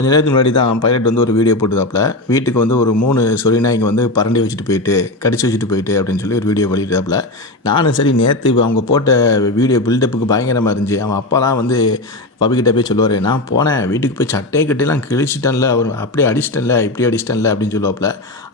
கொஞ்ச நேரத்துக்கு முன்னாடி தான் பைலட் வந்து ஒரு வீடியோ போட்டுதாப்புல வீட்டுக்கு வந்து ஒரு மூணு சொரினா இங்கே வந்து பரண்டி வச்சுட்டு போயிட்டு கடிச்சு வச்சுட்டு போயிட்டு அப்படின்னு சொல்லி ஒரு வீடியோ வெளியிட்டாப்புல நானும் சரி நேற்று இப்போ அவங்க போட்ட வீடியோ பில்டப்புக்கு பயங்கரமாக இருந்துச்சு. அவன் அப்பாலாம் வந்து பபிக்கிட்ட போய் சொல்லுவார் நான் போனேன் வீட்டுக்கு போய் சட்டையை கட்டிலாம் கிழிச்சிட்டேன்ல அவர் அப்படியே அடிச்சிட்டேன்ல இப்படி அடிச்சிட்டேன்ல அப்படின்னு சொல்லுவாப்புல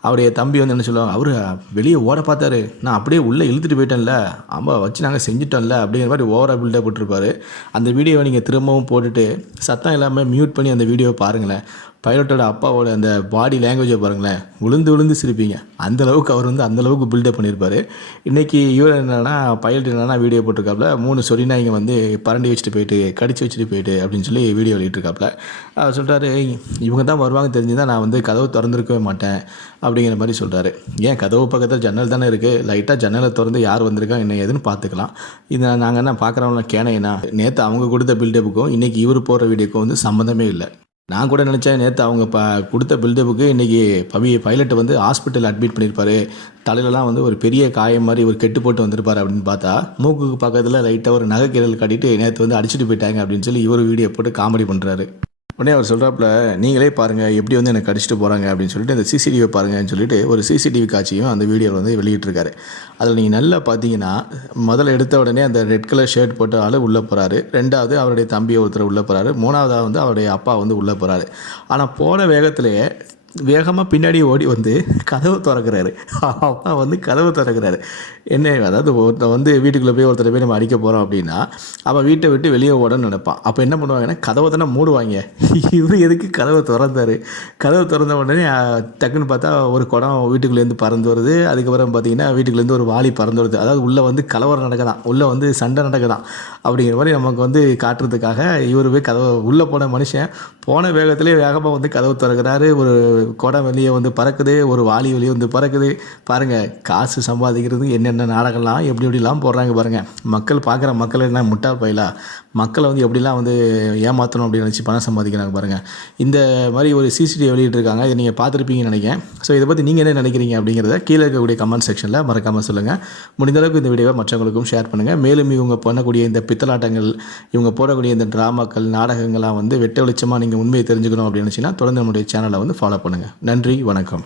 அவருடைய தம்பி வந்து என்ன சொல்லுவாங்க அவர் வெளியே ஓட பார்த்தாரு நான் அப்படியே உள்ளே இழுத்துட்டு போயிட்டேன்ல அம்மா வச்சு நாங்கள் செஞ்சுட்டோம்ல அப்படிங்கிற மாதிரி ஓவராக பில்டப் போட்டிருப்பாரு. அந்த வீடியோவை நீங்கள் திரும்பவும் போட்டுட்டு சத்தம் இல்லாமல் மியூட் பண்ணி அந்த வீடியோவை பாருங்களேன். பைலட்டோட அப்பாவோட அந்த பாடி லாங்குவேஜை பாருங்களேன். விழுந்து விழுந்து சிரிப்பீங்க. அந்த அளவுக்கு அவர் வந்து அந்தளவுக்கு பில்டப் பண்ணியிருப்பாரு. இன்றைக்கி இவர் என்னென்னா பைலட் என்னென்னா வீடியோ போட்டிருக்காப்புல மூணு சொரிநாய்ங்க வந்து பரண்டி வச்சுட்டு போயிட்டு கடிச்சு வச்சுட்டு போயிட்டு அப்படின்னு சொல்லி வீடியோ வெளியிட்டிருக்காப்புல அவர் சொல்கிறாரு இவங்க தான் வருவாங்க தெரிஞ்சுதான் நான் வந்து கதவு திறந்துருக்கவே மாட்டேன். அப்படிங்கிற மாதிரி சொல்கிறாரு ஏன்? கதவு பக்கத்தில் ஜன்னல் தானே இருக்குது லைட்டாக ஜன்னலை திறந்து யார் வந்திருக்கா என்ன ஏதுன்னு பார்த்துக்கலாம். இது நாங்கள் என்ன பார்க்குறவங்களாம் கேனைனா நேற்று அவங்க கொடுத்த பில்டப்புக்கும் இன்றைக்கி இவர் போடுற வீடியோக்கும் வந்து சம்மந்தமே இல்லை. நான் கூட நினச்சேன் நேற்று அவங்க ப கொடுத்த பில்டப்புக்கு இன்றைக்கி பவி பைலட்டை வந்து ஹாஸ்பிட்டல் அட்மிட் பண்ணியிருப்பாரு தலையிலலாம் வந்து ஒரு பெரிய காயம் மாதிரி ஒரு கெட்டு போட்டு வந்திருப்பாரு அப்படின்னு பார்த்தா மூக்குக்கு பக்கத்தில் லைட்டாக ஒரு நகைக்கீரல் கட்டிட்டு நேற்று வந்து அடிச்சுட்டு போயிட்டாங்க அப்படின்னு சொல்லி இவர் வீடியோ போட்டு காமெடி பண்ணுறாரு உடனே அவர் சொல்கிறாப்புல நீங்களே பாருங்கள் எப்படி வந்து எனக்கு அடிச்சுட்டு போகிறாங்க அப்படின்னு சொல்லிட்டு அந்த சிசிடிவியை பாருங்கன்னு சொல்லிட்டு ஒரு சிசிடிவி காட்சியும் அந்த வீடியோவில் வந்து வெளியிட்டிருக்காரு. அதில் நீங்கள் நல்லா பார்த்தீங்கன்னா முதல்ல எடுத்த உடனே அந்த ரெட் கலர் ஷர்ட் போட்ட ஆள் உள்ளே போகிறாரு ரெண்டாவது அவருடைய தம்பியை ஒருத்தர் உள்ளே போகிறாரு மூணாவதாக வந்து அவருடைய அப்பா வந்து உள்ளே போகிறாரு ஆனால் போன வேகத்திலேயே வேகமாக பின்னாடி ஓடி வந்து கதவு திறக்கிறாரு. அப்பா வந்து கதவு திறக்கிறாரு. என்ன அதாவது ஒருத்தன் வந்து வீட்டுக்குள்ளே போய் ஒருத்தர் போய் நம்ம அடிக்க போகிறோம் அப்படின்னா அவன் வீட்டை விட்டு வெளியே ஓடணும்னு நினைப்பான். அப்போ என்ன பண்ணுவாங்கன்னா கதவை தானே மூடுவாங்க. இவர் எதுக்கு கதவை திறந்தார்? கதவு திறந்த உடனே டக்குன்னு பார்த்தா ஒரு குடம் வீட்டுக்குள்ளேருந்து பறந்து வருது. அதுக்கப்புறம் பார்த்தீங்கன்னா வீட்டுக்குள்ளேருந்து ஒரு வாளி பறந்து வருது. அதாவது உள்ளே வந்து கலவரம் நடக்குதான். உள்ளே வந்து சண்டை நடக்குதான். அப்படிங்கிற மாதிரி நமக்கு வந்து காட்டுறதுக்காக இவர் போய் கதவை உள்ளே போன மனுஷன். போன வேகத்திலே வேகமாக வந்து கதவு திறக்கிறாரு. ஒரு குடம் வெளியே வந்து பறக்குது. ஒரு வாலி வெளியே வந்து பறக்குது. பாருங்கள் காசு சம்பாதிக்கிறது என்னென்ன நாடகம்லாம் எப்படி எப்படிலாம் போடுறாங்க பாருங்கள் மக்கள் பார்க்குற மக்கள் என்ன முட்டா பயிலா? மக்களை வந்து எப்படிலாம் வந்து ஏமாற்றணும் அப்படின்னு நினச்சி பணம் சம்பாதிக்கிறாங்க பாருங்கள் இந்த மாதிரி ஒரு சிசிடிவி வெளியிட்டிருக்காங்க. இதை நீங்கள் பார்த்துருப்பீங்கன்னு நினைக்கிறேன். ஸோ இதை பற்றி நீங்கள் என்ன நினைக்கிறீங்க அப்படிங்கிறத கீழே இருக்கக்கூடிய கமெண்ட் செக்ஷனில் மறக்காமல் சொல்லுங்கள் முடிந்தளவுக்கு இந்த வீடியோவை மற்றவங்களுக்கும் ஷேர் பண்ணுங்கள் மேலும் இவங்க பண்ணக்கூடிய இந்த பித்தலாட்டங்கள் இவங்க போடக்கூடிய இந்த ட்ராமாக்கள் நாடகங்கள்லாம் வந்து வெட்ட வெளிச்சமாக நீங்கள் உண்மையை தெரிஞ்சுக்கணும் அப்படின்னு நினச்சிங்கன்னா தொடர்ந்து நம்முடைய சேனலை வந்து ஃபாலோ பண்ணுங்கள் நன்றி வணக்கம்.